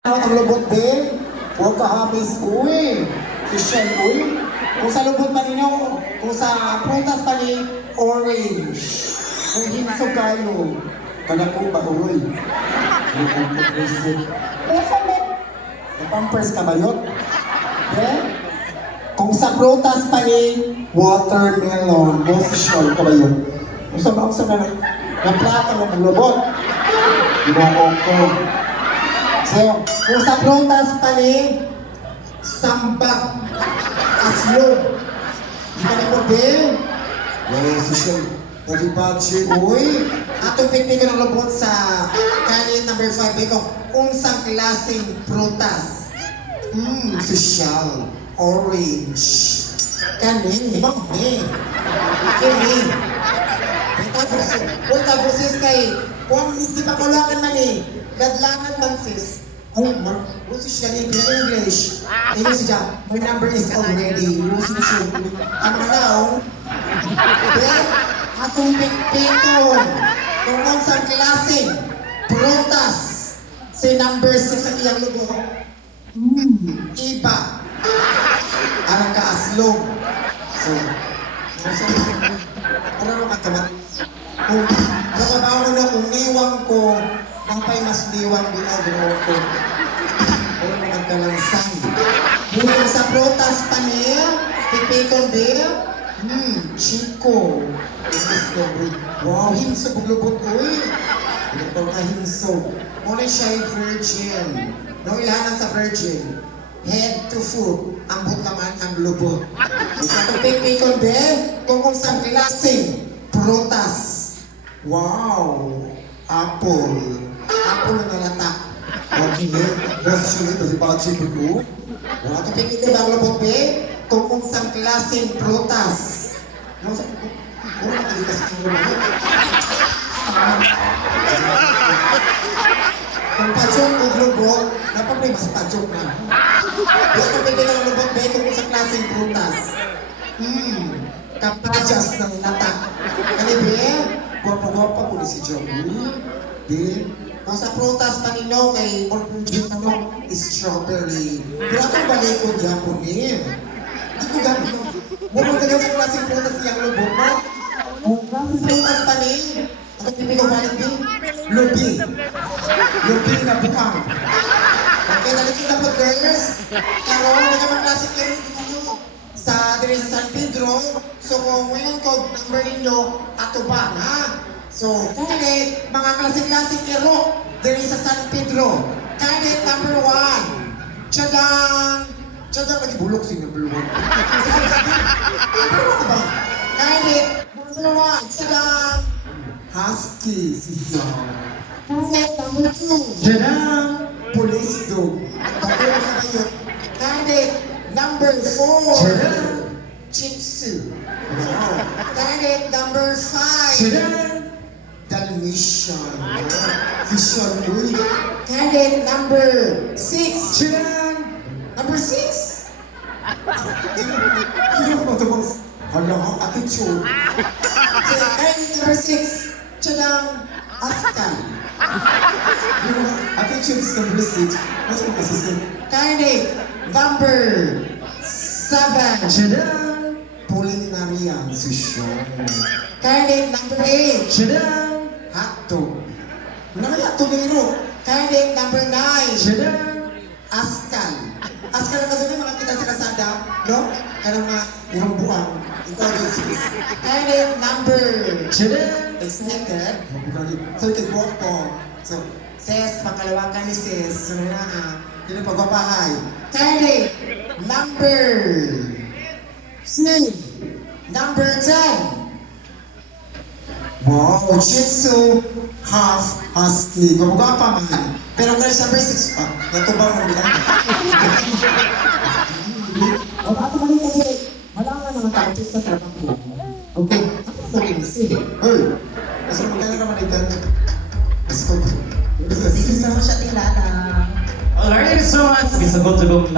Ang lubot din. Huwag ka hamis, uy. Shen, uy. Kung sa lubot pa ninyo, kung sa prutas pa ni orange. Kung hinso kayo. Kana ko ba, uy. Pampers ka ba yun? Eh? Kung sa prutas pa ni watermelon, position ka ba yun? Kung sa kung sa na, na plato ng lubot. Ginoo ko. So, kung sa prutas ni sambak aslog. Di ka na po din? Well, social. Pag-ibadji, uy. Atong pikpik ng lubot sa kanin number 5 ko. Unsang klaseng prutas. Hmm, social. Orange. Kanin, ibang ni. Kini. Tapos, uy, tapos sis kay, kung hindi pa kulangan man eh, gadlangan man sis. Oh, mar, what's the shell in English? English siya, my number is already. The shell? Ang mga naong, then, atong pikpikon, kung unsang klaseng prutas, si number 6 sa iyang lugo. Hmm, iba. Ang kaaslong. So, ano naman katamat? Kung nakabawa na kung niwang ko, ang pa'y mas niwang di agro ko. Ano naman sang. Bulang sa protas pa niya, pipikon din, hmm, Lord. Wow, himso buglubot, uy. Ano pa ka himso? Muna siya ay virgin. No ilanan sa virgin. Head to foot, ambot naman ang lubot. Sa pipikon din, kung kung sa klaseng prutas. Wow! Apple. Apple na nalatak. Okay, Boss Shuli, kasi bakit si Bugo? Wala ito pipikon ang lubot be, kung kung sa klaseng prutas. Ano sa... Ano na kalikas ang lubot? Kung padyong o lubot, napapay mas padyong na. Di ako bigyan ng lubot ba kung sa klaseng prutas. Hmm, kapadyas ng lata. Kani be, gwapa-gwapa ko ni si Joey. Be, kung sa prutas pa ninyo kay ano, strawberry. Pero ako balik ko gyapon ni. Di ko gapon. Mukha ka sa klaseng prutas siyang lubot mo. Klaseng prutas pa ni, ako pipi ko balik din. Lubi. Lubi na bukang. Okay, nalikit na po girls. Karoon, na naman klaseng dito sa dire sa San Pedro. So kung ngayon ko number ninyo, ato ba ha? So, kani, mga klaseng-klaseng laro dire sa San Pedro. Kani, number one. Tsadang! Tsadang, lagi bulok si number one. Number one ba? Kani, number one. Tsadang! Husky, si John. Kani, number two. Tsadang! Police dog. Bakit sa kayo? Kani, number four. Tsadang! Chitsu. Wow. Kani, number five. Tsadang! Dalmatian. Vision, uy. Kani, number six. Tsadang! Number six? Hindi ko matapos. Hala, ang attitude. Kani, number six. Tsadang! Askan. Attitude is number six. Mas ko kasi Kani, number seven. Tsadang! Polinarian, susyon. Kani, number eight. Tsadang! Hotdog. Kaya hotdog nilo? Kani, number nine. Tsadang! Askal. Askal kasi mga kita sa kasada, no? Kanang mga irong buwang. Ikaw din sis. Kani, number. Tsadang! Excited. So, ikigwak po. So, sis, pangkalawang ka ni sis. So, na ah. Yun ang pagpapahay. Kani, number. Snake. Number 10. Wow, Tzu, half husky. Gumagawa pa man. Pero kaya sa 6 pa, natubang mo bilang. O, ako mali kasi, malaman naman tayo sa trabaho. Okay, ako sa kinisi. Hoy, kasi magkano naman ito? Kasi ko, ko sa siya tilala. Alright, so much. Gisagot-sagot